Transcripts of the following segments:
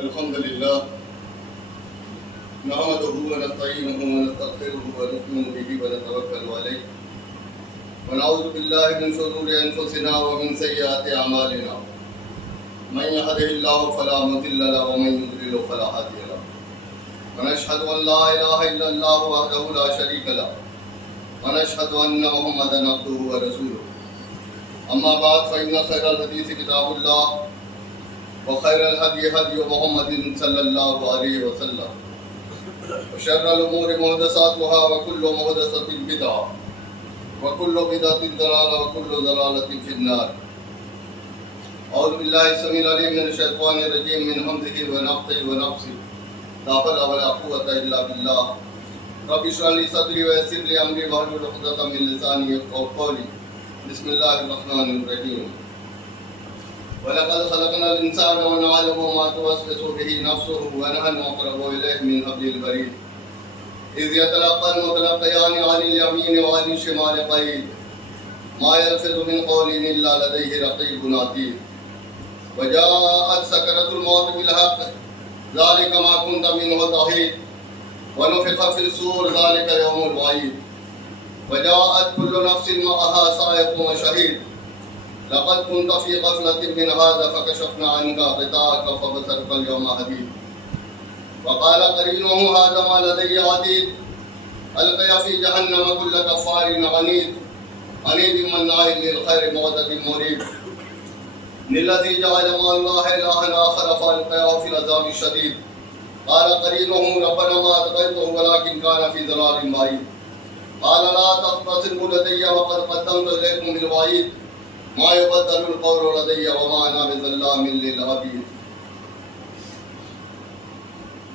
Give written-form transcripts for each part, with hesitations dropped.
الحمد لله نحمده ونستعينه ونستغفره ونؤمن به ونتوكل عليه ونعوذ بالله من شرور انفسنا ومن سيئات اعمالنا من يهده الله فلا مضل له ومن يضلل فلا هادي له ونشهد ان لا اله الا الله وحده لا شريك له ونشهد ان محمدا عبده ورسوله اما بعد فان خير الحديث كتاب الله وخير الهدي هدي محمد صلى الله عليه وسلم وشر الأمور محدثاتها وكل محدثة بدعة وكل بدعة ضلالة وكل ضلالة في النار. أعوذ بالله السميع العليم من الشيطان الرجيم من همزه ونفخه ونفثه لا حول ولا قوة إلا بالله. رب اشرح لي صدري ويسر لي أمري واحلل عقدة من لساني يفقهوا قولي. بسم الله الرحمن الرحيم. وَلَقَدْ خَلَقْنَا الْإِنسَانَ وَنَعْلَمُ مَا تُوَسْوِسُ بِهِ نَفْسُهُ وَنَحْنُ أَقْرَبُ إِلَيْهِ مِنْ حَبْلِ الْوَرِيدِ إِذْ يَتَلَقَّى الْمُتَلَقِّيَانِ عَنِ الْيَمِينِ وَعَنِ الشِّمَالِ قَعِيدٌ مَا يَلْفِظُ مِنْ قَوْلٍ إِلَّا لَدَيْهِ رَقِيبٌ عَتِيدٌ وَجَاءَتْ سَكْرَةُ الْمَوْتِ بِالْحَقِّ ذَلِكَ مَا كُنْتَ مِنْهُ تَحِيدُ وَنُفِخَ فِي الصُّورِ ذَلِكَ يَوْمُ الْوَعِيدِ وَجَاءَتْ كُلُّ نَفْسٍ مَعَهَا سَائِقٌ وَشَهِيدٌ لقد كنت في غفلة من هذا فكشفنا عنك غطاءك فبصرك اليوم حديد وقال قرينه هذا ما لدي عتيد ألقي في جهنم كل كفار عنيد عنيد مناع للخير معتد مريب الذي جعل مع الله إلها آخر فألقياه في العذاب الشديد قال قرينه ربنا ما أطغيته ولكن كان في ضلال بعيد قال لا تختصموا لدي وقد قدمت إليكم بالوعيد ما يبدل القول لدي وما أنا بظلام للعبيد.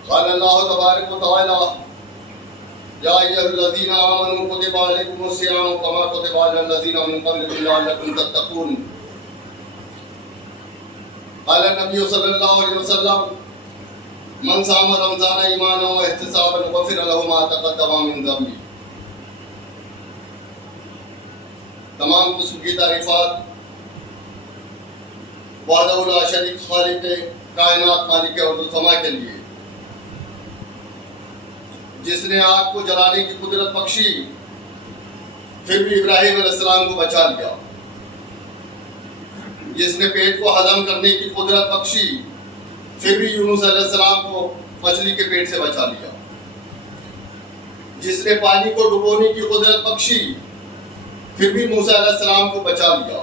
قال الله تبارك وتعالى يا أيها الذين آمنوا كتب عليكم الصيام كما كتب على الذين من قبلكم لعلكم تتقون. قال النبي صلى الله عليه وسلم من صام رمضان ایمانا واحتسابا غفر له ما تقدم من ذنبه. تمام قسم کی تعریفات وحدہ لا شریک خالق کائنات مالک ارض و سما کے لیے، جس نے آگ کو جلانے کی قدرت بخشی پھر بھی ابراہیم علیہ السلام کو بچا لیا، جس نے پیٹ کو ہضم کرنے کی قدرت بخشی پھر بھی یونس علیہ السلام کو مچھلی کے پیٹ سے بچا لیا، جس نے پانی کو ڈبونے کی قدرت بخشی پھر بھی موسیٰ علیہ السلام کو بچا لیا،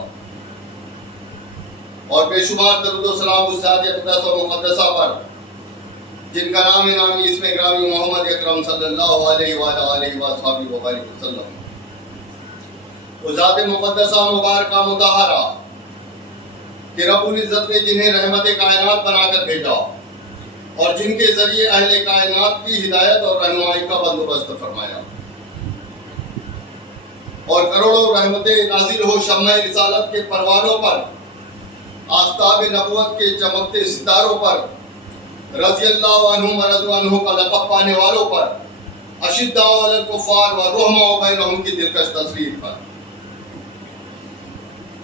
اور بے شمار درود و سلام اس ذات اقدس و مقدسہ پر جن کا نام نامی اسم گرامی محمد اکرم صلی اللہ علیہ وآلہ وصحبہ وسلم، وہ ذات مقدسہ مبارکہ مطہرہ کہ رب العزت نے جنہیں رحمت کائنات بنا کر بھیجا اور جن کے ذریعے اہل کائنات کی ہدایت اور رہنمائی کا بندوبست فرمایا، اور کروڑوں رحمتیں نازل ہو شمع رسالت کے پروانوں پر، آفتاب نبوت کے چمکتے ستاروں پر، رضی اللہ عنہم ورضوا عنہ کا لقب پانے والوں پر، اشداء علی الکفار ورحماء بینہم کی دلکش تصویر پر۔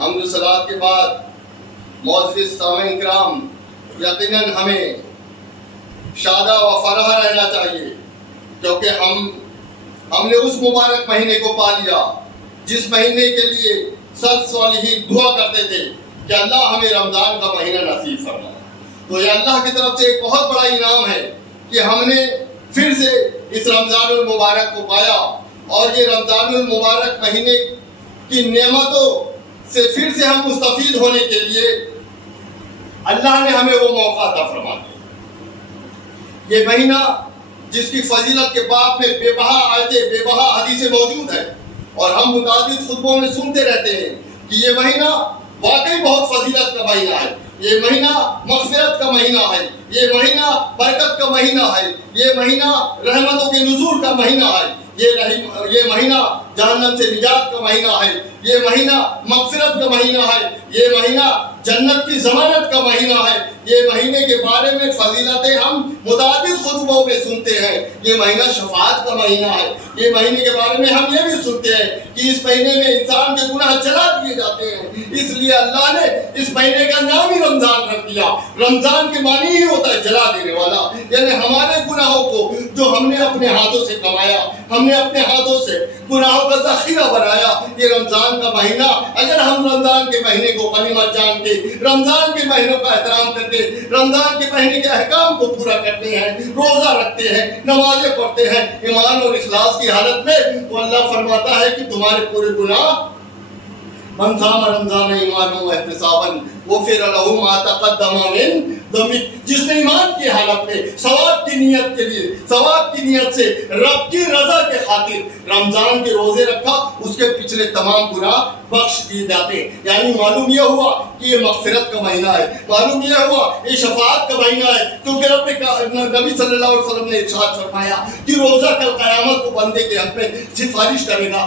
حمد و صلوات کے بعد معزز سامعین کرام، یقیناً ہمیں شادہ و فرح رہنا چاہیے، کیونکہ ہم نے اس مبارک مہینے کو پا لیا جس مہینے کے لیے سب صالحین دعا کرتے تھے کہ اللہ ہمیں رمضان کا مہینہ نصیب فرمائے۔ تو یہ اللہ کی طرف سے ایک بہت بڑا انعام ہے کہ ہم نے پھر سے اس رمضان المبارک کو پایا، اور یہ رمضان المبارک مہینے کی نعمتوں سے پھر سے ہم مستفید ہونے کے لیے اللہ نے ہمیں وہ موقع عطا فرما دیا۔ یہ مہینہ جس کی فضیلت کے باب میں بے بہا آیتیں، بے بہا حدیثیں موجود ہیں، اور ہم متعدد خطبوں میں سنتے رہتے ہیں کہ یہ مہینہ واقعی بہت فضیلت کا مہینہ ہے، یہ مہینہ مغفرت کا مہینہ ہے، یہ مہینہ برکت کا مہینہ ہے، یہ مہینہ رحمتوں کے نزول کا مہینہ ہے، یہ مہینہ جہنم سے نجات کا مہینہ ہے، یہ مہینہ مغفرت کا مہینہ ہے، یہ مہینہ جنت کی ضمانت کا مہینہ ہے۔ یہ مہینے کے بارے میں فضیلتیں ہم متعدد خطبوں میں سنتے ہیں۔ یہ مہینہ شفاعت کا مہینہ ہے۔ یہ مہینے کے بارے میں ہم یہ بھی سنتے ہیں کہ اس مہینے میں انسان کے گناہ جلا دیے جاتے ہیں، اس لیے اللہ نے اس مہینے کا نام ہی رمضان رکھ دیا۔ رمضان کے معنی ہی ہوتا ہے جلا دینے والا، یعنی ہمارے گناہوں کو جو ہم نے اپنے ہاتھوں سے کمایا، ہم نے اپنے ہاتھوں سے گناہوں کا ذخیرہ بنایا، یہ رمضان کا مہینہ اگر ہم رمضان کے مہینے کو غنیمت جان کے، رمضان کے مہینوں کا احترام کرتے، رمضان کے مہینے کے احکام کو پورا کرتے ہیں، روزہ رکھتے ہیں، نمازیں پڑھتے ہیں ایمان اور اخلاص کی حالت میں، تو اللہ فرماتا ہے کہ تمہارے پورے گناہ من صام رمضان ایمانا واحتسابا غفر له ما تقدم من ذنبه۔ جس نے ایمان کی حالت میں ثواب کی نیت کے لیے، ثواب کی نیت سے رب کی رضا کے خاطر رمضان کے روزے رکھا، اس کے پچھلے تمام گناہ بخش دیے جاتے ہیں۔ یعنی معلوم یہ ہوا کہ یہ مغفرت کا مہینہ ہے، معلوم یہ ہوا یہ شفاعت کا مہینہ ہے، کیونکہ نبی صلی اللہ علیہ وسلم نے ارشاد فرمایا کہ روزہ کل قیامت کو بندے کے حق میں سفارش کرے گا،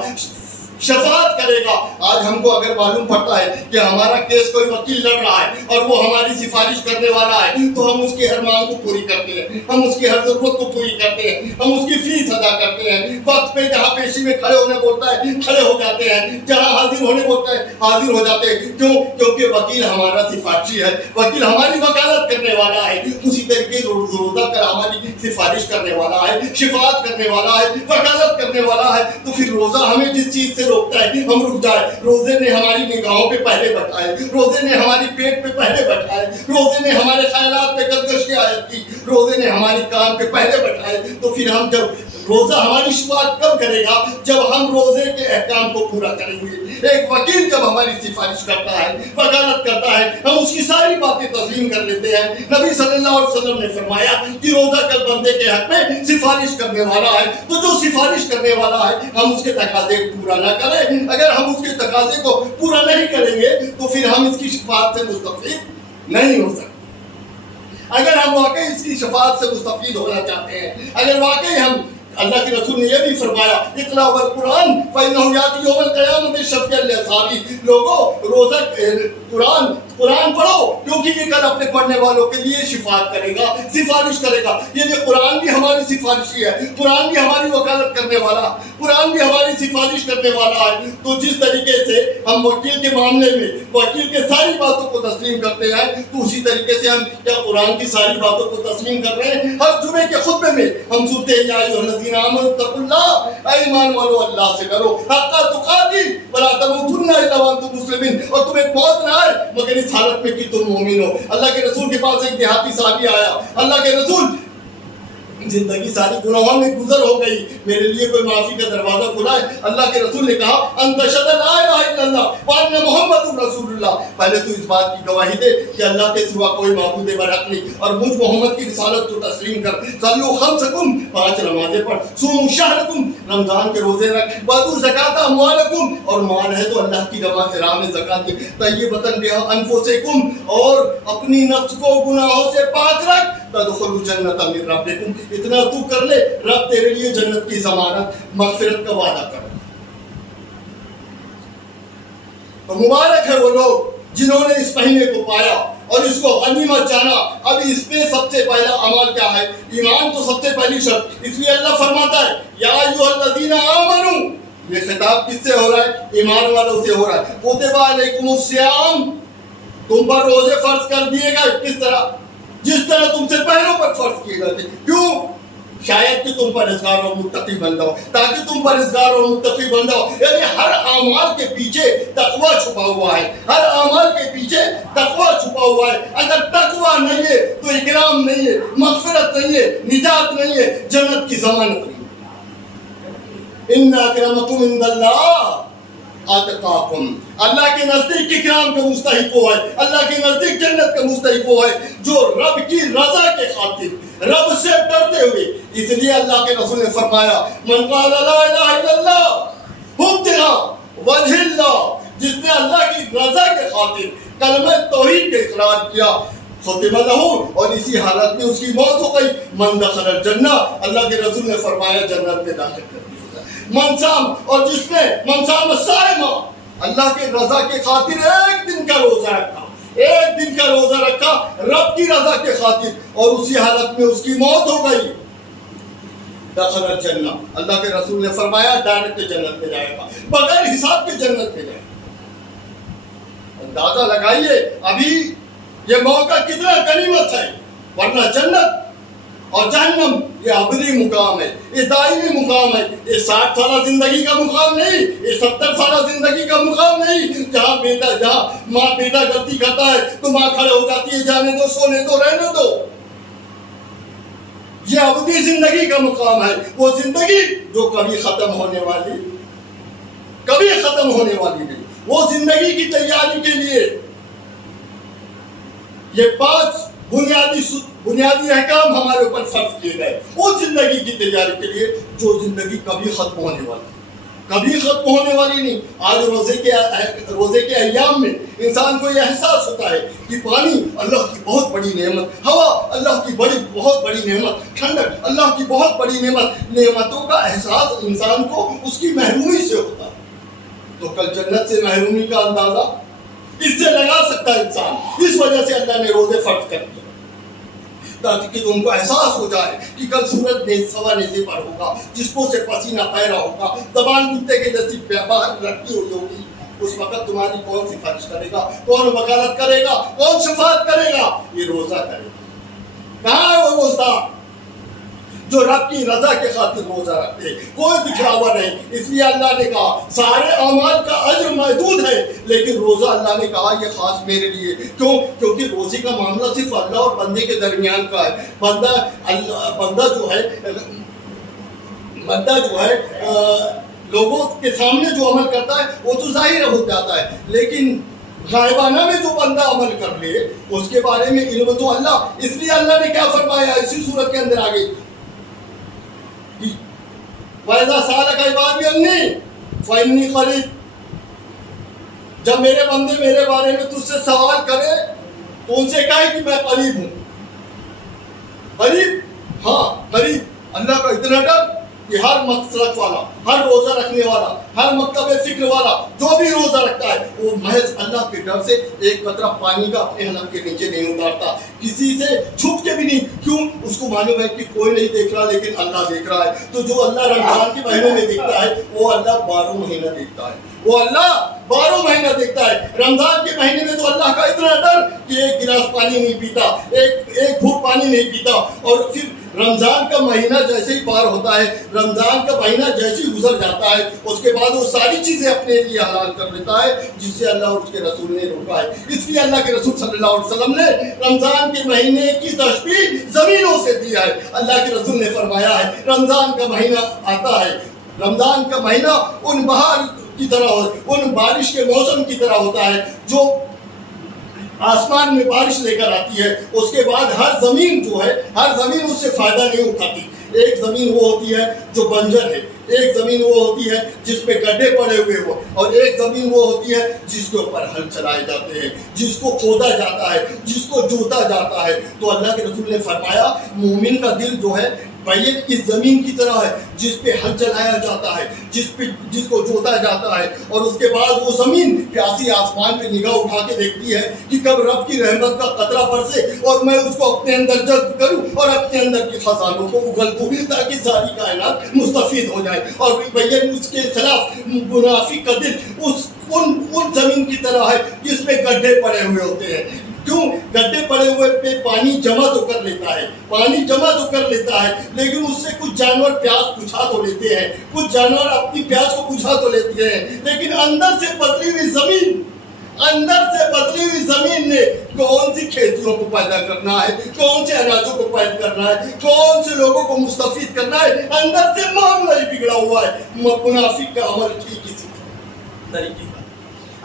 شفاعت کرے گا۔ آج ہم کو اگر معلوم پڑتا ہے کہ ہمارا کیس کوئی وکیل لڑ رہا ہے اور وہ ہماری سفارش کرنے والا ہے، تو ہم اس کی ہر مانگ کو پوری کرتے ہیں، ہم اس کی ہر ضرورت کو پوری کرتے ہیں، ہم اس کی فیس ادا کرتے ہیں، وقت پہ جہاں پیشی میں کھڑے ہونے بولتا ہے کھڑے ہو جاتے ہیں، جہاں حاضر ہونے بولتا ہے حاضر ہو جاتے ہیں۔ کیوں؟ کیونکہ وکیل ہمارا سفارشی ہے، وکیل ہماری وکالت کرنے والا ہے، اسی طریقے روزہ کر ہماری سفارش کرنے والا ہے، شفاعت کرنے والا ہے، وکالت کرنے والا ہے۔ تو پھر روزہ ہمیں جس چیز سے روکتا ہے ہم رک جائے۔ روزے نے ہماری نگاہوں پہ پہلے بٹھائے، روزے نے ہماری پیٹ پہ پہلے بٹھائے، روزے نے ہمارے خیالات پہ قدکشی عائد کی، روزے نے ہماری کام کے پہلے بٹھائے تو پھر ہم جب روزہ ہماری شفاعت کب کرے گا؟ جب ہم روزے کے احکام کو پورا کریں گے۔ ایک وکیل جب ہماری سفارش کرتا ہے، وکالت کرتا ہے، ہم اس کی ساری باتیں تسلیم کر لیتے ہیں۔ نبی صلی اللہ علیہ وسلم نے فرمایا کہ روزہ کل بندے کے حق میں سفارش کرنے والا ہے، تو جو سفارش کرنے والا ہے ہم اس کے تقاضے پورا نہ کریں، اگر ہم اس کے تقاضے کو پورا نہیں کریں گے تو پھر ہم اس کی شفاعت سے مستفید نہیں ہو سکتے۔ اگر ہم واقعی اس کی شفاعت سے مستفید ہونا چاہتے ہیں، اگر واقعی ہم، اللہ کے رسول نے یہ بھی فرمایا اقرأ القرآن فإنه يأتي يوم القيامة شفيعا لأصحابه، لوگوں روزہ قرآن پڑھو کیونکہ یہ کل اپنے پڑھنے والوں کے لیے شفاعت کرے گا، سفارش کرے گا۔ یہ قرآن بھی ہماری سفارشی ہے، قرآن بھی ہماری وکالت کرنے والا، قرآن بھی ہماری سفارش کرنے والا ہے۔ تو جس طریقے سے ہم وکیل کے معاملے میں وکیل کے ساری باتوں کو تسلیم کرتے ہیں، تو اسی طریقے سے ہم کیا قرآن کی ساری باتوں کو تسلیم کر رہے ہیں؟ ہر جمعے کے خطبے میں ہم سنتے ہیں یا ایھا الذین آمنوا اتقوا اللہ، اے ایمان والو اللہ سے ڈرو، حق تقاتی ولا تموتن الا وانتم مسلمون، اور تمہیں موت نہ آئے مگر اس حالت میں کہ تم مومن ہو۔ اللہ کے رسول کے پاس ایک دیہاتی صحابی آیا، اللہ کے رسول زندگی ساری گناہوں میں گزر ہو گئی، میرے لیے کوئی معافی کا دروازہ کھلا ہے؟ اللہ کے رسول نے کہا انت اشہد لا الہ الا اللہ وان محمد رسول اللہ، پہلے تو اس بات کی گواہی دے کہ اللہ کے سوا کوئی معبود برحق نہیں، اور مجھ محمد کی رسالت کو تسلیم کر۔ صلوا خمسکم، 5 نمازیں پڑھ، صوموا شہرکم، رمضان کے روزے رکھ، وآتوا زکاۃ اموالکم، اور مال ہے تو اللہ کی راہ میں زکات دے، طیبۃ بانفسکم، اور اپنی نفس کو گناہوں سے پاک رکھ، تدخلوا جنۃ من ربکم، اتنا تو کر لے رب تیرے لیے جنت کی ضمانت، مغفرت کا وعدہ کر۔ تو مبارک ہے وہ لوگ جنہوں نے اس مہینے کو پایا اور اس کو غنیمت جانا۔ اب اس میں سب سے پہلا عمل کیا ہے؟ ایمان تو سب سے پہلی شرط، اس لیے اللہ فرماتا ہے یا ایھا الذین آمنوا، یہ خطاب کس سے ہو رہا ہے؟ ایمان والوں سے ہو رہا ہے۔ کتب علیکم الصیام، تم پر روزے فرض کر دیے گئے، کس طرح؟ جس طرح تم سے پہلوں پر فرض کیے گئے تھے۔ کیوں؟ شاید کہ تم پرہیزگار اور متقی بن جاؤ، تاکہ تم پرہیزگار اور متقی بن جاؤ۔ یعنی ہر اعمال کے پیچھے تقوی چھپا ہوا ہے، ہر اعمال کے پیچھے تقوی چھپا ہوا ہے۔ اگر تقوی نہیں ہے تو اکرام نہیں ہے، مغفرت نہیں ہے، نجات نہیں ہے، جنت کی ضمانت نہیں ہے۔ ان اکرمکم عند اللہ اتقاکم، اللہ کے نزدیک اکرام کا مستحق وہ ہے، اللہ کے نزدیک جنت کا مستحق وہ ہے جو رب کی رضا کے خاطر، رب سے ڈرتے ہوئے، اس لیے اللہ کے رسول نے فرمایا من قال لا الہ الا اللہ ابتغاء وجہ اللہ، جس نے اللہ کی رضا کے خاطر کلمہ توحید کا اقرار کیا، ختم لہ، اور اسی حالت میں اس کی موت ہو گئی، من دخل الجنہ، اللہ کے رسول نے فرمایا جنت میں داخل کر دیا۔ منصام، اور جس نے منصام الصائم، اللہ کے رضا کے خاطر ایک دن کا روزہ رکھا، ایک دن کا روزہ رکھا رب کی رضا کے خاطر، اور اسی حالت میں اس کی موت ہو گئی، دخل الجنہ، اللہ کے رسول نے فرمایا ڈائریکٹ جنت میں جائے گا، بغیر حساب کے جنت میں جائے گا۔ اندازہ لگائیے ابھی یہ موقع کتنا غنیمت ہے، ورنہ جنت اور جہنم یہ ابدی مقام ہے، یہ دائمی مقام ہے، یہ 60 سالہ زندگی کا مقام نہیں، یہ 70 سالہ زندگی کا مقام نہیں، جہاں ماں بیٹا غلطی کرتا ہے تو ماں کھڑے ہو جاتی ہے جانے دو، سونے دو، رہنے دو۔ یہ ابدی زندگی کا مقام ہے، وہ زندگی جو کبھی ختم ہونے والی، کبھی ختم ہونے والی نہیں۔ وہ زندگی کی تیاری کے لیے یہ 5 بنیادی احکام ہمارے اوپر فرض کیے گئے، اس زندگی کی تیاری کے لیے جو زندگی کبھی ختم ہونے والی، کبھی ختم ہونے والی نہیں۔ آج روزے کے ایام میں انسان کو یہ احساس ہوتا ہے کہ پانی اللہ کی بہت بڑی نعمت، ہوا اللہ کی بہت بڑی نعمت، ٹھنڈک اللہ کی بہت بڑی نعمت، نعمتوں کا احساس انسان کو اس کی محرومی سے ہوتا ہے۔ تو کل جنت سے محرومی کا اندازہ اس سے لگا سکتا ہے انسان، اس وجہ سے اللہ نے روزے فرض کر دیے تاکہ تم کو احساس ہو جائے کہ کل سورج سوا نیزے پر ہوگا، جسموں سے پسینہ پیرا ہوگا، زبان کتے کے جیسی باہر رکھی ہوئی ہوگی، اس وقت تمہاری کون سفارش کرے گا، کون وکالت کرے گا، کون شفاعت کرے گا؟ یہ روزہ کرے گا۔ کہاں ہے وہ روزہ جو رب کی رضا کے خاطر روزہ رکھتے، کوئی دکھلاوا نہیں؟ اس لیے اللہ نے کہا سارے اعمال کا اجر محدود ہے، لیکن روزہ اللہ نے کہا یہ خاص میرے لیے۔ کیوں؟ کیونکہ روزہ روزی کا معاملہ صرف اللہ اور بندے کے درمیان کا ہے. بندہ جو ہے لوگوں کے سامنے جو عمل کرتا ہے وہ تو ظاہر ہو جاتا ہے، لیکن غائبانہ میں جو بندہ عمل کر لے اس کے بارے میں علم تو اللہ. اس لیے اللہ نے کیا فرمایا اسی صورت کے اندر آگے، وَإِذَا سَأَلَكَ عِبَادِي عَنِّي فَإِنِّي قَرِيبٌ. جب میرے بندے میرے بارے میں تجھ سے سوال کرے تو ان سے کہے کہ میں قریب ہوں. قریب، ہاں قریب. اللہ کا اتنا ڈر کہ ہر مسلک والا، ہر روزہ رکھنے والا، ہر مکتب فکر والا جو بھی روزہ رکھتا ہے وہ محض اللہ کے ڈر سے ایک قطرہ پانی کا اپنے حلق کے نیچے نہیں اتارتا، کسی سے چھپ کے بھی نہیں. کیوں؟ اس کو معلوم ہے کہ کوئی نہیں دیکھ رہا لیکن اللہ دیکھ رہا ہے. تو جو اللہ رمضان کے مہینے میں دیکھتا ہے وہ اللہ 12 مہینہ دیکھتا ہے، وہ اللہ 12 مہینہ دیکھتا ہے. رمضان کے مہینے میں تو اللہ کا اتنا ڈر کہ ایک گلاس پانی نہیں پیتا، ایک گھونٹ پانی نہیں پیتا. اور پھر رمضان کا مہینہ جیسے ہی پار ہوتا ہے، رمضان کا مہینہ جیسے ہی گزر جاتا ہے، اس کے بعد وہ ساری چیزیں اپنے لیے حلال کر لیتا ہے جس سے اللہ اور اس کے رسول نے روکا ہے. اس لیے اللہ کے رسول صلی اللہ علیہ وسلم نے رمضان کے مہینے کی تشبیہ زمینوں سے دیا ہے. اللہ کے رسول نے فرمایا ہے رمضان کا مہینہ آتا ہے، رمضان کا مہینہ ان بہار کی طرح، ان بارش کے موسم کی طرح ہوتا ہے جو آسمان میں بارش لے کر آتی ہے. اس کے بعد ہر زمین جو ہے، ہر زمین اس سے فائدہ نہیں اٹھاتی. ایک زمین وہ ہوتی ہے جو بنجر ہے، ایک زمین وہ ہوتی ہے جس پہ گڈھے پڑے ہوئے ہو، اور ایک زمین وہ ہوتی ہے جس کے اوپر ہل چلائے جاتے ہیں، جس کو کھودا جاتا ہے، جس کو جوتا جاتا ہے. تو اللہ کے رسول نے فرمایا مومن کا دل جو ہے بھائی اس زمین کی طرح ہے جس پہ ہل چلایا جاتا ہے، جس کو جوتا جاتا ہے. اور اس کے بعد وہ زمین پیاسی آسمان پہ نگاہ اٹھا کے دیکھتی ہے کہ کب رب کی رحمت کا قطرہ برسے اور میں اس کو اپنے اندر جذب کروں اور اپنے اندر کے خزانوں کو اگل دوں تاکہ ساری کائنات مستفید ہو جائے. اور بھیا اس کے خلاف منافق کا دل ان زمین کی طرح ہے جس پہ گڈھے پڑے ہوئے ہوتے ہیں. کیوں؟ گڈھے پڑے ہوئے پہ پانی جمع تو کر لیتا ہے، پانی جمع تو کر لیتا ہے، لیکن اس سے کچھ جانور پیاس بجھا تو لیتے ہیں، کچھ جانور اپنی پیاس کو بجھا تو لیتے ہیں، لیکن اندر سے بدلی ہوئی زمین نے کون سی کھیتیوں کو پیدا کرنا ہے، کون سے اناجوں کو پیدا کرنا ہے، کون سے لوگوں کو مستفید کرنا ہے، اندر سے معاملہ ہی بگڑا ہوا ہے. منافق کا عمل ٹھیک اسی طریقے کا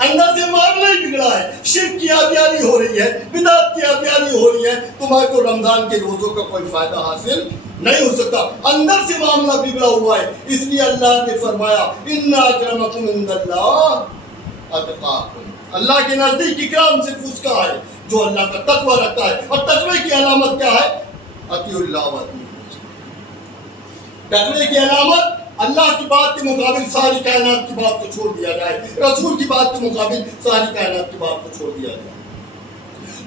اندر سے معاملہ ہی بگڑا ہے. شرک کی آبیاری ہو رہی ہے، بدعت کی آبیاری ہو رہی ہے. تمہارے کو رمضان کے روزوں کا کوئی فائدہ حاصل نہیں ہو سکتا، اندر سے معاملہ بگڑا ہوا ہے. اس لیے اللہ نے فرمایا ان اکرمکم عند اللہ اتقاکم. اللہ کے نزدیک اکرام صرف اس کا ہے جو اللہ کا تقوی رکھتا ہے. اور تقوی کی علامت کیا ہے؟ اطیعوا اللہ واطیعوا الرسول. تقوی کی علامت اللہ کی بات کے مقابل ساری کائنات کی بات کو چھوڑ دیا جائے، رسول کی بات کے مقابل ساری کائنات کی بات کو چھوڑ دیا جائے.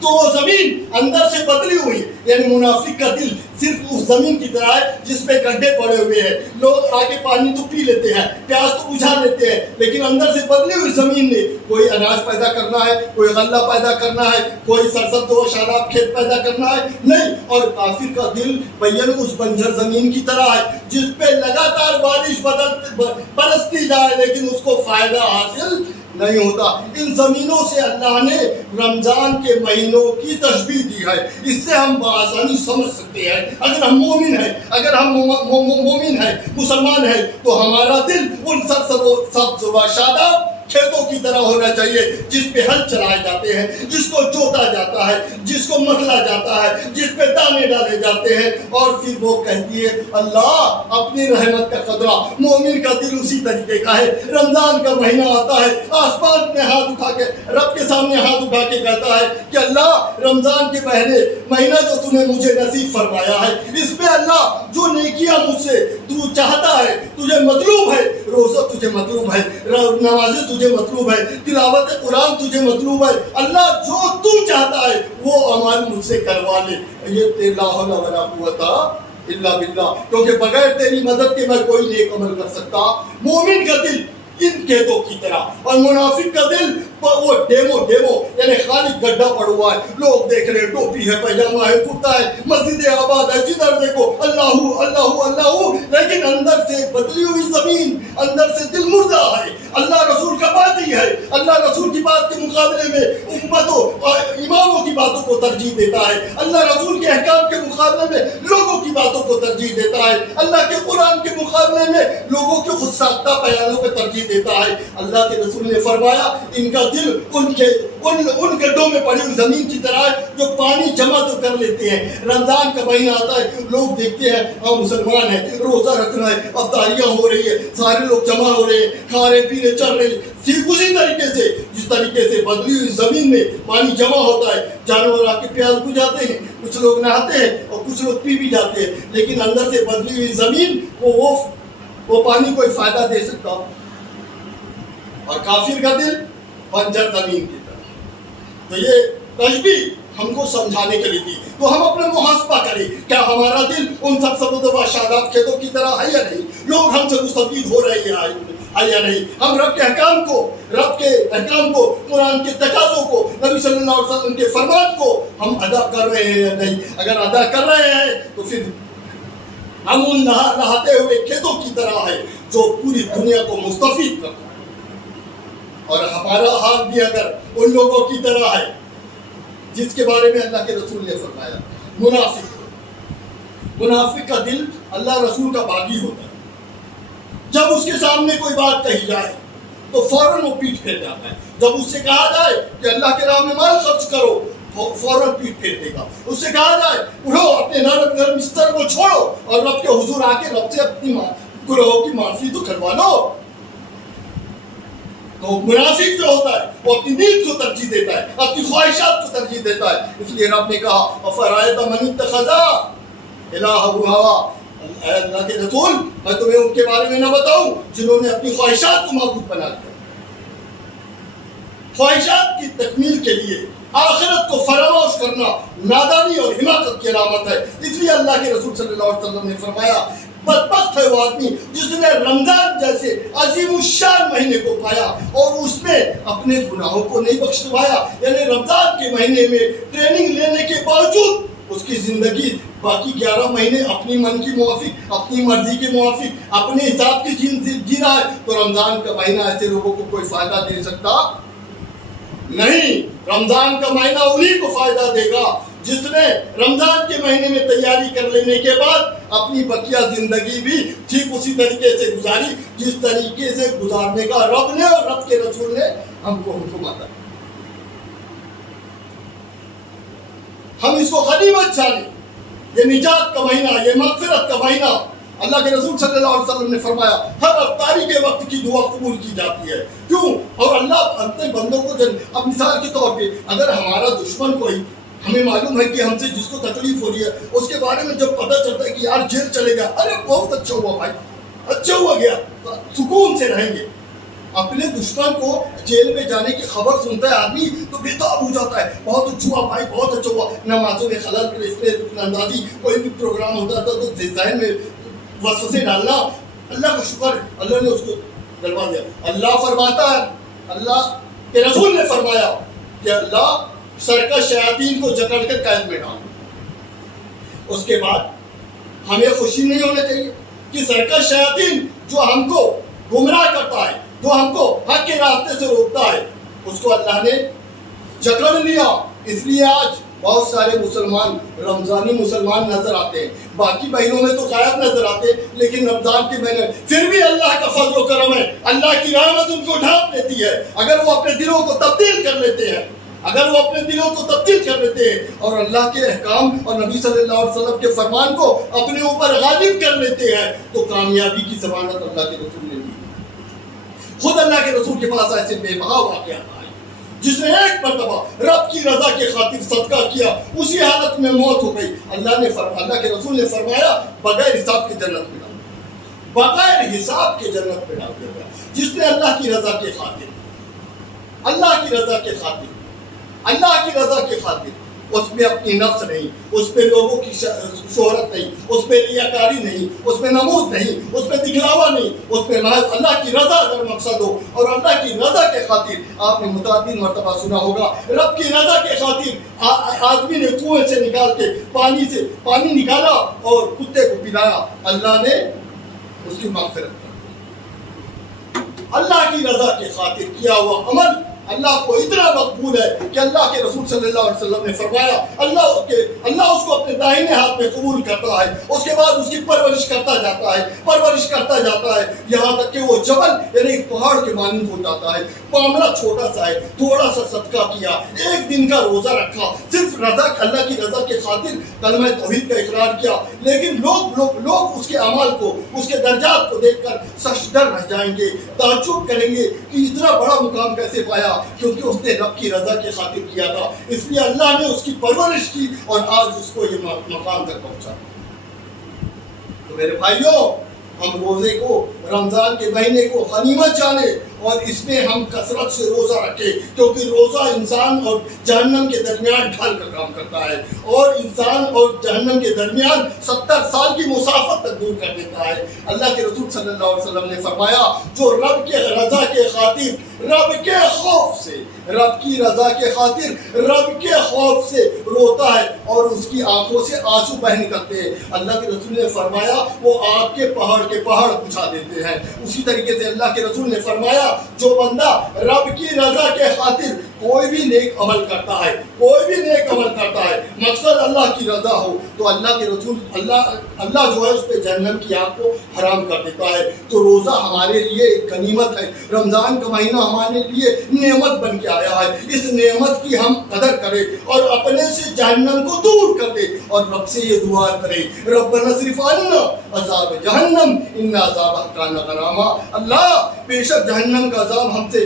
تو وہ زمین اندر سے بدلی ہوئی، یعنی منافق کا دل صرف اس زمین کی طرح ہے جس پہ گڈھے پڑے ہوئے ہیں. لوگ آ کے پانی تو پی لیتے ہیں، پیاس تو بجھا لیتے ہیں، لیکن اندر سے بدلی ہوئی زمین نے کوئی اناج پیدا کرنا ہے، کوئی غلہ پیدا کرنا ہے، کوئی سرسبز و شاداب کھیت پیدا کرنا ہے نہیں. اور کافر کا دل بین اس بنجر زمین کی طرح ہے جس پہ لگاتار بارش برستی جائے لیکن اس کو فائدہ حاصل نہیں ہوتا. ان زمینوں سے اللہ نے رمضان کے مہینوں کی تشبیہ دی ہے. اس سے ہم بآسانی سمجھ سکتے ہیں اگر ہم مومن ہیں، مسلمان ہیں، تو ہمارا دل ان سبز و شاداب کھیتوں کی طرح ہونا چاہیے جس پہ ہل چلائے جاتے ہیں، جس کو جوتا جاتا ہے، جس کو مسلا جاتا ہے، جس پہ دانے ڈالے جاتے ہیں. اور پھر وہ کہتی ہے اللہ اپنی رحمت کا قطرہ. مومن کا دل اسی طریقے کا ہے. رمضان کا مہینہ آتا ہے، آسمان میں ہاتھ اٹھا کے رب کے سامنے ہاتھ اٹھا کے کہتا ہے کہ اللہ رمضان کے مہینہ جو تو نے مجھے نصیب فرمایا ہے اس پہ اللہ جو نیکیاں مجھ سے تو چاہتا ہے، تجھے مطلوب ہے، روزہ تجھے مطلوب ہے، نمازیں تجھے مطلوب ہے، تلاوت قرآن تجھے مطلوب ہے، اللہ جو تو چاہتا ہے وہ عمل مجھ سے کروا لے. یہ لا حول ولا قوت الا باللہ، کیونکہ بغیر تیری مدد کے میں کوئی نیک عمل کر سکتا. مومن کا دل ان قیدوں کی طرح. اور منافق کا دل وہ ڈیمو یعنی خالی گڈھا پڑا ہوا ہے. لوگ دیکھ رہے ٹوپی ہے, پیجامہ ہے, کرتا ہے, مسجد آباد ہے, جدھر دیکھو اللہ اللہ اللہ, لیکن اندر سے بدلی ہوئی زمین, اندر سے دل مردہ ہے. اللہ رسول کا بات ہی ہے, اللہ رسول کی بات کے مقابلے میں امتوں اور اماموں کی باتوں کو ترجیح دیتا ہے. اللہ رسول کے احکام کے مقابلے میں لوگوں کی باتوں کو ترجیح دیتا ہے. اللہ کے قرآن کے مقابلے میں لوگوں کے خود ساختہ بیانوں پہ ترجیح دیتا ہے. اللہ کے رسول نے فرمایا ان کا دل ان گڈھوں میں پڑی ہوئی زمین کی طرح ہے جو پانی جمع تو کر لیتے ہیں. رمضان کا مہینہ آتا ہے, لوگ دیکھتے ہیں ہاں مسلمان ہیں, روزہ رکھنا ہے, افطاریاں ہو رہی ہے, سارے لوگ جمع ہو رہے ہیں, کھا رہے پی رہے چل رہے. ٹھیک اسی طریقے سے جس طریقے سے بدلی ہوئی زمین میں پانی جمع ہوتا ہے, جانور آ کے پیاس بجھاتے ہیں, کچھ لوگ نہاتے ہیں اور کچھ لوگ پی بھی جاتے ہیں, لیکن اندر سے بدلی ہوئی زمین وہ پانی کوئی فائدہ دے سکتا. اور کافر کا دل بنجر زمین کی طرح. تو یہ تشبیہ ہم کو سمجھانے کے لیے تھی. تو ہم اپنا محاسبہ کریں, کیا ہمارا دل ان سب سبز و شاداب کھیتوں کی طرح ہے یا نہیں؟ لوگ ہم سے مستفید ہو رہے ہیں یا نہیں؟ ہم رب کے احکام کو قرآن کے تقاضوں کو, نبی صلی اللہ علیہ وسلم کے فرمان کو ہم ادا کر رہے ہیں یا نہیں؟ اگر ادا کر رہے ہیں تو پھر ہم ان نہاتے ہوئے کھیتوں کی طرح ہے جو پوری دنیا کو مستفید کرتا ہے. اور ہمارا حال بھی اگر ان لوگوں کی طرح ہے جس کے بارے میں اللہ کے رسول نے فرمایا, منافق کا دل اللہ رسول کا باغی ہوتا ہے. جب اس کے سامنے کوئی بات کہی جائے تو فوراً وہ پیٹھ پھیر جاتا ہے. جب اس سے کہا جائے کہ اللہ کے راہ میں مال خرچ کرو فوراً پیٹھ پھیر دے گا. اس سے کہا جائے اٹھو اپنے نرم بستر کو چھوڑو اور رب کے حضور آ کے رب سے اپنی گناہوں کی معافی تو کروا لو. تو منافق جو ہوتا ہے وہ اپنی نیند کو ترجیح دیتا ہے, اپنی خواہشات کو ترجیح دیتا ہے. اس لیے رب نے کہا افرأیت من اتخذ الہہ ہوا, اے اللہ کے رسول میں تمہیں ان کے بارے میں نہ بتاؤں جنہوں نے اپنی خواہشات کو معبود بنا لیا. خواہشات کی تکمیل کے لیے آخرت کو فراموش کرنا نادانی اور حماقت کی علامت ہے. اس لیے اللہ کے رسول صلی اللہ علیہ وسلم نے فرمایا بدبخت ہے وہ آدمی جس نے رمضان جیسے عظیم الشان مہینے کو پایا اور اس میں اپنے گناہوں کو نہیں بخشوایا. یعنی رمضان کے مہینے میں ٹریننگ لینے کے باوجود اس کی زندگی باقی 11 مہینے اپنی من کی موافق, اپنی مرضی کے موافق, اپنے حساب کی جی رہا ہے. تو رمضان کا مہینہ ایسے لوگوں کو کوئی فائدہ دے سکتا نہیں. رمضان کا مہینہ انہی کو فائدہ دے گا جس نے رمضان کے مہینے میں تیاری کر لینے کے بعد اپنی بقیہ زندگی بھی ٹھیک اسی طریقے سے گزاری جس طریقے سے گزارنے کا رب نے اور رب کے رسول نے ہم کو حکم دیا. ہم اس کو غنیمت جانیں. یہ نجات کا مہینہ, یہ مغفرت کا مہینہ. اللہ کے رسول صلی اللہ علیہ وسلم نے فرمایا ہر افطاری کے وقت کی دعا قبول کی جاتی ہے. کیوں؟ اور اللہ اپنے بندوں کو اب مثال کے طور پہ اگر ہمارا دشمن کوئی, ہمیں معلوم ہے کہ ہم سے جس کو تکلیف ہو رہی ہے, اس کے بارے میں جب پتہ چلتا ہے کہ یار جیل چلے گا, ارے بہت اچھا ہوا بھائی, اچھا ہوا گیا, سکون سے رہیں گے. اپنے دشمن کو جیل میں جانے کی خبر سنتا ہے آدمی تو بےتاب ہو جاتا ہے, بہت اچھا ہوا بھائی, بہت اچھا ہوا. نمازوں میں خلل کرے, اس میں رکن اندازی, کوئی بھی پروگرام ہوتا تھا تو ذہن میں وسوسے ڈالنا. اللہ کا شکر اللہ نے اس کو ڈلوا دیا. اللہ فرماتا ہے, اللہ کے رسول نے فرمایا کہ اللہ سرکش شیاطین کو جکڑ کر قید میں ڈال. اس کے بعد ہمیں خوشی نہیں ہونا چاہیے کہ سرکش شیاطین جو ہم کو گمراہ کرتا ہے, جو ہم کو حق کے راستے سے روکتا ہے, اس کو اللہ نے جکڑ لیا. اس لیے آج بہت سارے مسلمان رمضانی مسلمان نظر آتے ہیں, باقی مہینوں میں تو غائب نظر آتے, لیکن رمضان کے مہینے پھر بھی اللہ کا فضل و کرم ہے, اللہ کی رحمت ان کو ڈھانپ لیتی ہے. اگر وہ اپنے دلوں کو تبدیل کر لیتے ہیں, اگر وہ اپنے دلوں کو تبدیل کر لیتے ہیں اور اللہ کے احکام اور نبی صلی اللہ علیہ وسلم کے فرمان کو اپنے اوپر غالب کر لیتے ہیں, تو کامیابی کی ضمانت اللہ کے رسول نے دی. خود اللہ کے رسول کے پاس ایسے بے بہا واقعات آئے جس نے ایک مرتبہ رب کی رضا کے خاطر صدقہ کیا, اسی حالت میں موت ہو گئی. اللہ کے رسول نے فرمایا بغیر حساب کے جنت میں ڈال دیا, بغیر حساب کے جنت میں ڈال دیا. جس نے اللہ کی رضا کے خاطر, اللہ کی رضا کے خاطر, اللہ کی رضا کے خاطر اس میں اپنی نفس نہیں، اس پہ لوگوں کی شہرت نہیں، اس پہ ریاکاری نہیں، اس پہ نمود نہیں، اس پہ دکھلاوا نہیں، اس پہ محض اللہ کی رضا اگر مقصد ہو، اور اللہ کی رضا کے خاطر آپ نے متعدد مرتبہ سنا ہوگا، رب کی رضا کے خاطر آدمی نے کنویں سے نکال کے پانی نکالا اور کتے کو پلایا، اللہ نے اس کی مغفرت کر، اللہ کی رضا کے خاطر کیا ہوا عمل اللہ کو اتنا مقبول ہے کہ اللہ کے رسول صلی اللہ علیہ وسلم نے فرمایا اللہ اس کو اپنے داہنے ہاتھ میں قبول کرتا ہے، اس کے بعد اس کی پرورش کرتا جاتا ہے یہاں تک کہ وہ جبل یعنی ایک پہاڑ کے مانند ہو جاتا ہے۔ معاملہ چھوٹا سا ہے، تھوڑا سا صدقہ کیا، ایک دن کا روزہ رکھا، صرف اللہ کی رضا کے خاطر کلمہ توحید کا اقرار کیا، لیکن لوگ اس کے اعمال کو، اس کے درجات کو دیکھ کر سشدر رہ جائیں گے، تعجب کریں گے کہ اتنا بڑا مقام کیسے پایا، کیونکہ اس نے رب کی رضا کے خاطر کیا تھا، اس لیے اللہ نے اس کی پرورش کی اور آج اس کو یہ مقام تک پہنچا۔ تو میرے بھائیوں، ہم روزے کو، رمضان کے مہینے کو غنیمت جانے اور اس میں ہم کثرت سے روزہ رکھیں، کیونکہ روزہ انسان اور جہنم کے درمیان ڈھال کا کام کرتا ہے، اور انسان اور جہنم کے درمیان 70 سال کی مسافت تک دور کر دیتا ہے۔ اللہ کے رسول صلی اللہ علیہ وسلم نے فرمایا، جو رب کے رضا کے خاطر، رب کے خوف سے، رب کی رضا کے خاطر رب کے خوف سے روتا ہے اور اس کی آنکھوں سے آنسو بہ نکلتے ہیں، اللہ کے رسول نے فرمایا وہ آگ کے پہاڑ بجھا دیتے ہیں۔ اسی طریقے سے اللہ کے رسول نے فرمایا، جو بندہ رب کی رضا کے خاطر کوئی بھی نیک عمل کرتا ہے، مقصد اللہ کی رضا ہو، تو اللہ کے رسول اللہ جو ہے اس پہ جہنم کی آگ کو حرام کر دیتا ہے۔ تو روزہ ہمارے لیے ایک غنیمت ہے، رمضان کا مہینہ ہمارے لیے نعمت بن کے آیا ہے، اس نعمت کی ہم قدر کریں اور اپنے سے جہنم کو دور کر دیں اور رب سے یہ دعا کریں، ربنا اصرف عنا عذاب جہنم ان عذابہ کان غراما، اللہ بے شک جہنم کا عذاب ہم سے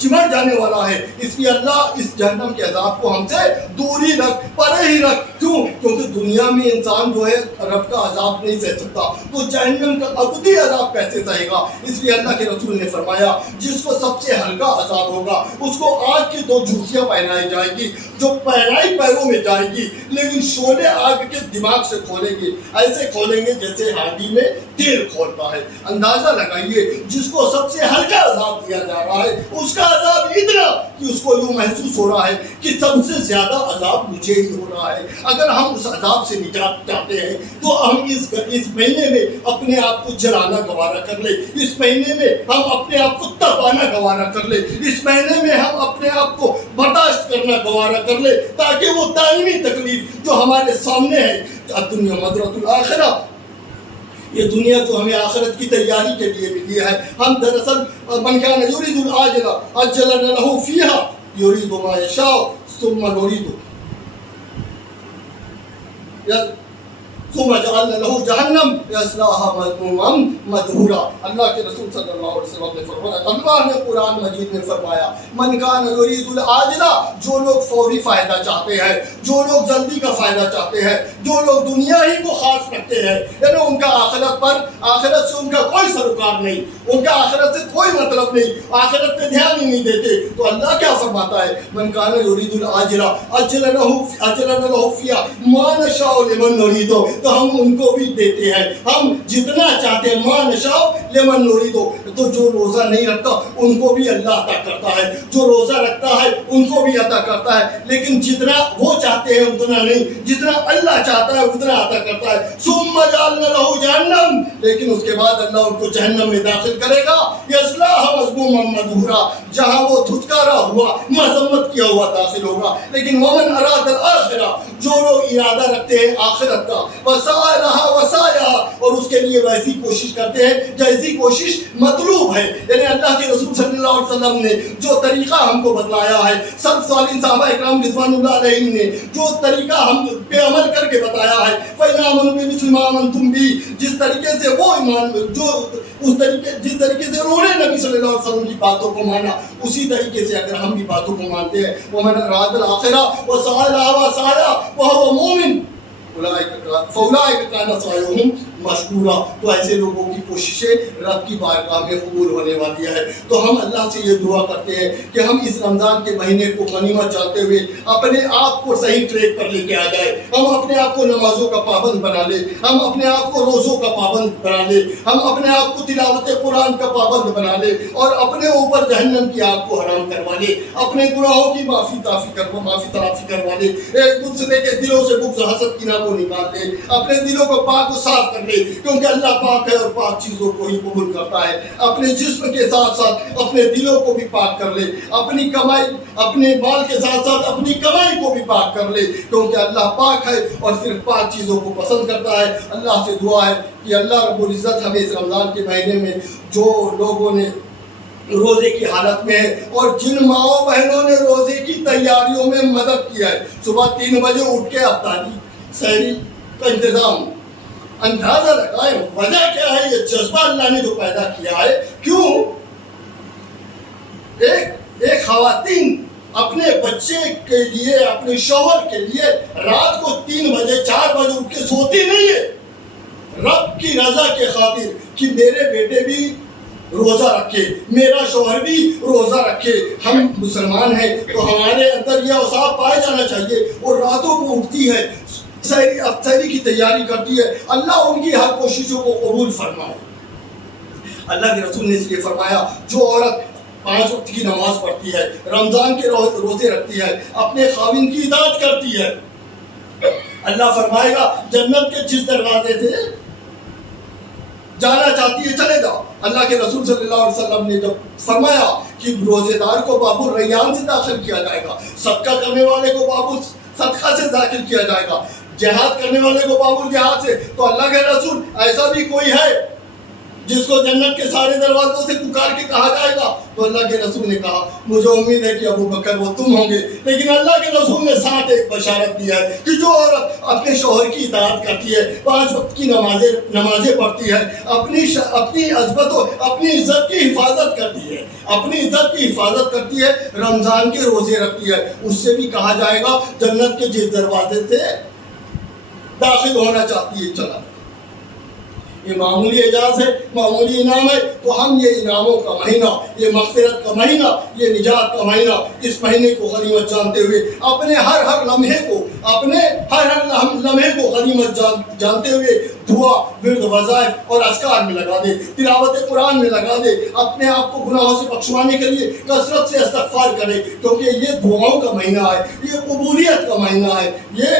چمٹ جانے والا ہے، اس لیے اللہ اس جہنم کے عذاب کو ہم سے دور ہی رکھ، پرے ہی رکھ۔ کیوں؟ کیونکہ دنیا میں انسان جو ہے رب کا عذاب نہیں سہ سکتا، تو جہنم کا ابدی عذاب کیسے سہے گا؟ اس لیے اللہ کے رسول نے فرمایا، جس کو سب سے ہلکا عذاب ہوگا اس کو آگ کی 2 جوتیاں پہنائی جائے گی، جو پہنائی پیروں میں جائے گی، لیکن شعلے آگ کے دماغ سے کھولیں گے، ایسے کھولیں گے جیسے ہانڈی میں تیل کھولتا ہے۔ اندازہ لگائیے، جس کو سب سے ہلکا عذاب دیا جا رہا ہے، اس کا عذاب اتنا کہ اس کو یوں محسوس ہو رہا ہے کہ سب سے زیادہ عذاب مجھے ہی ہو رہا ہے۔ اگر ہم اس عذاب سے نجات چاہتے ہیں تو ہم اس مہینے میں اپنے آپ کو جلانا گوارا کر لیں، اس مہینے میں ہم اپنے آپ کو تپانا گوارا کر لیں، اس مہینے میں ہم اپنے آپ کو برداشت کرنا گوارا کر لیں، تاکہ وہ دائمی تکلیف جو ہمارے سامنے ہے، الدنیا مضرۃ الآخرہ، یہ دنیا جو ہمیں آخرت کی تیاری کے لیے ملی ہے، ہم دراصل من کان یرید العاجلہ عجلنا لہ فیہا یرید ما یشاء ثم نرید ثم جعلنا له جہنم یصلاها مذموما مدحورا۔ اللہ کے رسول صلی اللہ علیہ وسلم نے فرمایا، اللہ نے قرآن مجید میں فرمایا، من کان یرید العاجلہ، جو لوگ فوری فائدہ چاہتے ہیں، جو لوگ جلدی کا فائدہ چاہتے ہیں، جو لوگ دنیا ہی کو خاص رکھتے ہیں، یعنی ان کا آخرت سے ان کا کوئی سروکار نہیں، ان کا آخرت سے کوئی مطلب نہیں، آخرت پہ دھیان ہی نہیں دیتے، تو اللہ کیا فرماتا ہے، من کان یرید العاجلہ عجلنا لہ فیہا ما نشاء لمن نرید، تو ہم ان کو بھی دیتے ہیں، ہم جتنا چاہتے ہیں، ما نشاء لمن نرید، تو جو روزہ نہیں رکھتا ان کو بھی اللہ عطا کرتا ہے، جو روزہ رکھتا ہے ان کو بھی عطا کرتا ہے، لیکن جتنا وہ چاہتے ہیں اتنا نہیں، جتنا اللہ چاہتا ہے اتنا عطا کرتا ہے۔ ثم جعلنا لہ جہنم، لیکن اس کے بعد اللہ ان کو جہنم میں داخل کرے گا، یصلاها مذموما مدحورا، جہاں وہ دھتکارا ہوا، مذمت کیا ہوا داخل ہوگا۔ لیکن ومن اراد الآخرہ، جو لوگ ارادہ رکھتے ہیں آخرت کا، وسعى لها وسعيها، اور اس کے لیے ویسی کوشش کرتے ہیں جیسی کوشش مطلوب ہے، یعنی اللہ کے رسول صلی اللہ علیہ وسلم نے جو طریقہ ہم کو بتلایا ہے، سب صالحین صحابہ اکرام رضوان اللہ علیہم نے جو طریقہ ہم پہ عمل کر کے بتایا ہے، فَإِنْ آمَنُوا بِمِثْلِ مَا آمَنْتُمْ بِهِ، جس طریقے سے وہ ایمان جس طریقے سے انہوں نے نبی صلی اللہ علیہ وسلم کی باتوں کو مانا، اسی طریقے سے اگر ہم بھی باتوں کو مانتے ہیں، وَمَنْ أَرَادَ الْآخِرَةَ وَسَعَى لَهَا وَسَعْيَهَا وَهُوَ مُؤْمِنٌ فَأُولَٰئِكَ كَانَ سَعْيُهُمْ مشکورا، تو ایسے لوگوں کی کوششیں رب کی بارگاہ میں قبول ہونے والی ہے۔ تو ہم اللہ سے یہ دعا کرتے ہیں کہ ہم اس رمضان کے مہینے کو غنیمت جانتے ہوئے اپنے آپ کو صحیح ٹریک پر لے کے آ جائے، ہم اپنے آپ کو نمازوں کا پابند بنا لیں، ہم اپنے آپ کو روزوں کا پابند بنا لیں، ہم اپنے آپ کو تلاوت قرآن کا پابند بنا لیں، اور اپنے اوپر جہنم کی آگ کو حرام کروا لیں، اپنے گناہوں کی معافی تلافی کروا لیں، ایک دوسرے کے دلوں سے بغض حسد کینہ کو نکال لیں، اپنے دلوں کو پاک و صاف کر لیں، کیونکہ اللہ پاک ہے اور پاک چیزوں کو ہی قبول کرتا ہے۔ اپنے جسم کے ساتھ ساتھ اپنے دلوں کو بھی پاک کر لے، اپنی کمائی، اپنے مال کے ساتھ ساتھ اپنی کمائی کو بھی پاک کر لے، کیونکہ اللہ پاک ہے اور صرف پاک چیزوں کو پسند کرتا ہے۔ اللہ سے دعا ہے کہ اللہ رب العزت ہمیں اس رمضان کے مہینے میں جو لوگوں نے روزے کی حالت میں ہے اور جن ماؤں بہنوں نے روزے کی تیاریوں میں مدد کیا ہے، صبح 3 بجے اٹھ کے افطاری سحری کا انتظام، اندازہ لگائیں وجہ کیا ہے؟ یہ جذبہ اللہ نے جو پیدا کیا ہے۔ کیوں؟ ایک خواتین اپنے بچے کے لیے، اپنے شوہر کے لیے رات کو 3 بجے 4 بجے اٹھ کے سوتی نہیں ہے، رب کی رضا کے خاطر کہ میرے بیٹے بھی روزہ رکھے، میرا شوہر بھی روزہ رکھے، ہم مسلمان ہیں تو ہمارے اندر یہ اوصاف پائے جانا چاہیے، اور راتوں کو اٹھتی ہے، سحری کی تیاری کرتی ہے۔ اللہ ان کی ہر کوششوں کو قبول فرمائے۔ اللہ کے رسول نے اس لیے فرمایا جو عورت 5 وقت کی نماز پڑھتی ہے، رمضان کے روزے رکھتی ہے، اپنے خاوند کی اطاعت کرتی ہے، اللہ فرمائے گا جنت کے جس دروازے سے جانا چاہتی ہے چلے جاؤ۔ اللہ کے رسول صلی اللہ علیہ وسلم نے جب فرمایا کہ روزے دار کو باب الریان سے داخل کیا جائے گا، صدقہ کرنے والے کو باب صدقہ سے داخل کیا جائے گا، جہاد کرنے والے کو باب الجہاد سے، تو اللہ کے رسول ایسا بھی کوئی ہے جس کو جنت کے سارے دروازوں سے پکار کے کہا جائے گا؟ تو اللہ کے رسول نے کہا مجھے امید ہے کہ ابو بکر وہ تم ہوں گے۔ لیکن اللہ کے رسول نے ساتھ ایک بشارت دیا ہے کہ جو عورت اپنے شوہر کی اطاعت کرتی ہے، 5 وقت کی نمازیں پڑھتی ہے، اپنی عظمت و اپنی عزت کی حفاظت کرتی ہے، اپنی عزت کی حفاظت کرتی ہے، رمضان کے روزے رکھتی ہے، اس سے بھی کہا جائے گا جنت کے جس دروازے سے داخل ہونا چاہتی ہے چلا۔ یہ معمولی اعزاز ہے، معمولی انعام ہے، تو ہم یہ انعاموں کا مہینہ، یہ مغفرت کا مہینہ، یہ نجات کا مہینہ، اس مہینے کو غنیمت جانتے ہوئے اپنے ہر لمحے کو غنیمت جانتے ہوئے دعا، ورد، وظائف اور اذکار میں لگا دے، تلاوت قرآن میں لگا دے، اپنے آپ کو گناہوں سے بخشوانے کے لیے کثرت سے استغفار کرے، کیونکہ یہ دعاؤں کا مہینہ ہے، یہ قبولیت کا مہینہ ہے، یہ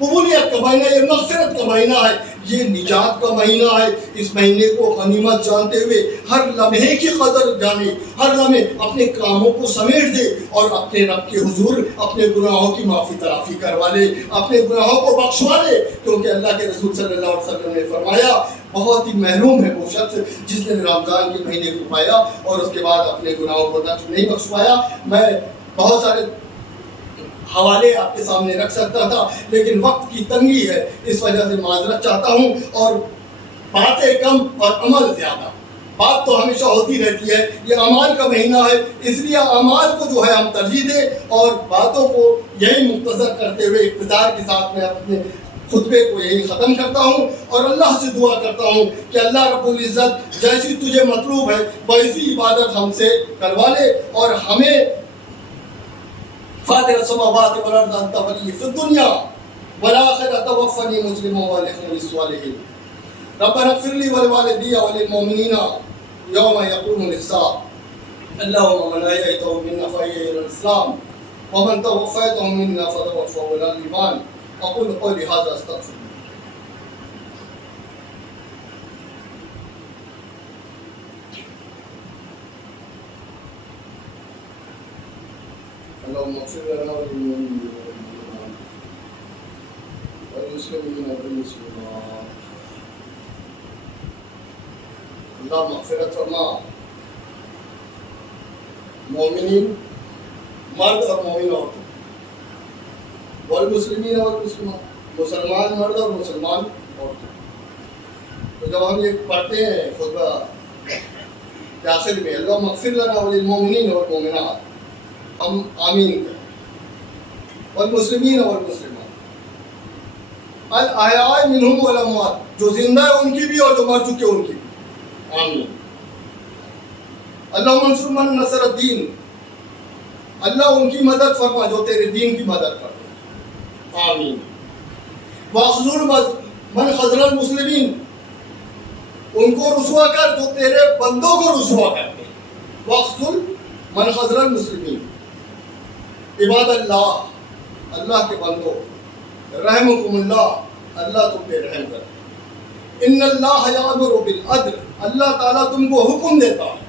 مغفرت کا مہینہ ہے، یہ نجات کا مہینہ ہے۔ اس مہینے کو غنیمت جانتے ہوئے ہر لمحے کی قدر جانے، ہر لمحے اپنے کاموں کو سمیٹ دے اور اپنے رب کے حضور اپنے گناہوں کی معافی تلافی کروا لے، اپنے گناہوں کو بخشوا لے، کیونکہ اللہ کے رسول صلی اللہ علیہ وسلم نے فرمایا بہت ہی محروم ہے وہ شخص جس نے رمضان کے مہینے کو پایا اور اس کے بعد اپنے گناہوں کو نہیں بخشوایا۔ میں بہت سارے حوالے آپ کے سامنے رکھ سکتا تھا، لیکن وقت کی تنگی ہے، اس وجہ سے معذرت چاہتا ہوں، اور باتیں کم اور عمل زیادہ۔ بات تو ہمیشہ ہوتی رہتی ہے، یہ اعمال کا مہینہ ہے، اس لیے اعمال کو جو ہے ہم ترجیح دیں، اور باتوں کو یہی مختصر کرتے ہوئے اختصار کے ساتھ میں اپنے خطبے کو یہی ختم کرتا ہوں، اور اللہ سے دعا کرتا ہوں کہ اللہ رب العزت جیسی تجھے مطلوب ہے ویسی عبادت ہم سے کروا لے، اور ہمیں فاطر السماوات والارض انت ولی فی الدنیا والآخرہ توفنی مسلما والحقنی بالصالحین ربنا اغفر لی ولوالدی وللمؤمنین یوم یقوم الحساب اللهم من احییته منا فاحیہ علی الاسلام ومن توفیته منا فتوفه علی الایمان اقول قولی هذا استغفر اللهم اغفر لنا وللمؤمنين والمسلمين والمسلمات۔ اللہ مغفرت فرما مومنین مرد اور مومن عورتوں، والمسلمین والمسلمات مسلمان مرد اور مسلمان عورتوں۔ تو جب ہم یہ پڑھتے ہیں خطبہ کے آخر میں اللهم اغفر لنا وللمؤمنین والمؤمنات، ہم آمین کریں، والمسلمین والمسلمات، الاحیاء منہم والاموات، جو زندہ ہے ان کی بھی اور جو مر چکے ان کی بھی، آمین۔ اللہم انصر من نصر الدین، اللہ ان کی مدد فرما جو تیرے دین کی مدد کرتے ہیں، آمین۔ واخذل من خذل المسلمین، ان کو رسوا کر جو تیرے بندوں کو رسوا کرتے ہیں، واخذل من خذل المسلمین۔ عباد اللہ، اللہ کے بندوں، رحمکم اللہ، اللہ تم پہ رحم کرے۔ ان اللہ یامر بالعدل، اللہ تعالیٰ تم کو حکم دیتا ہے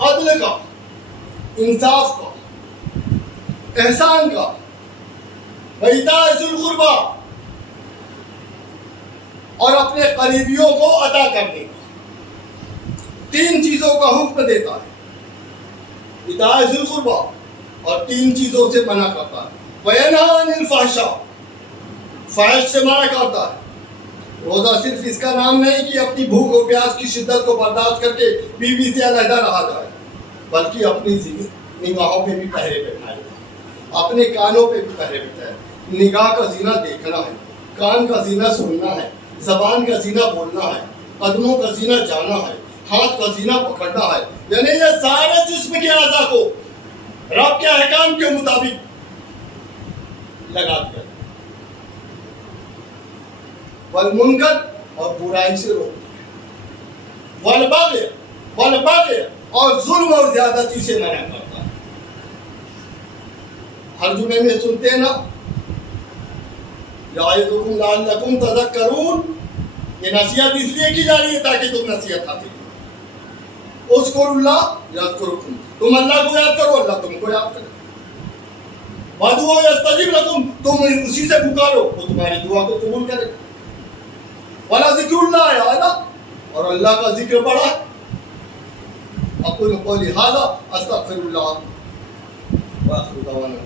عدل کا، انصاف کا، احسان کا، وایتاء ذی القربی، اور اپنے قریبیوں کو عطا کرنے کا۔ تین چیزوں کا حکم دیتا ہے، ایتاء ذی القربی، اور تین چیزوں سے منع کرتا ہے، وینہی عن الفحشاء، فحش سے منع کرتا ہے۔ روزہ صرف اس کا نام نہیں کہ اپنی بھوک و پیاس کی شدت کو برداشت کر کے بیوی سے علیحدہ رہا جائے، بلکہ اپنی نگاہوں پہ بھی پہرے بٹھائے جائے، اپنے کانوں پہ بھی پہرے بٹھائے۔ نگاہ کا زینہ دیکھنا ہے، کان کا زینہ سننا ہے، زبان کا زینہ بولنا ہے، قدموں کا زینہ جانا ہے، ہاتھ کا زینہ پکڑنا ہے، یعنی یہ سارے جسم کے اعضاء کو رب کے احکام کے مطابق لگا دیا۔ والمنکر، اور برائی سے روکتا ہے، والبغی، اور ظلم اور زیادتی سے منع کرتا ہے۔ ہر جمعے میں سنتے ہیں نا، یعظکم لعلکم تذکرون، یہ نصیحت اس لیے کی جا رہی ہے تاکہ تم نصیحت حاصل کرو۔ اذکروا اللہ یذکرکم، تم اللہ کو یاد کرو، اللہ تم کو یاد کرے۔ وادعوہ یستجب لکم، تم اسی سے پکارو وہ تمہاری دعا کو قبول کرے۔ وَلَذِكْرُ اللَّهِ أَعْلَىٰ، اور اللہ کا ذکر بڑا۔ أقول قولي هذا أستغفر الله وآخر دعوانا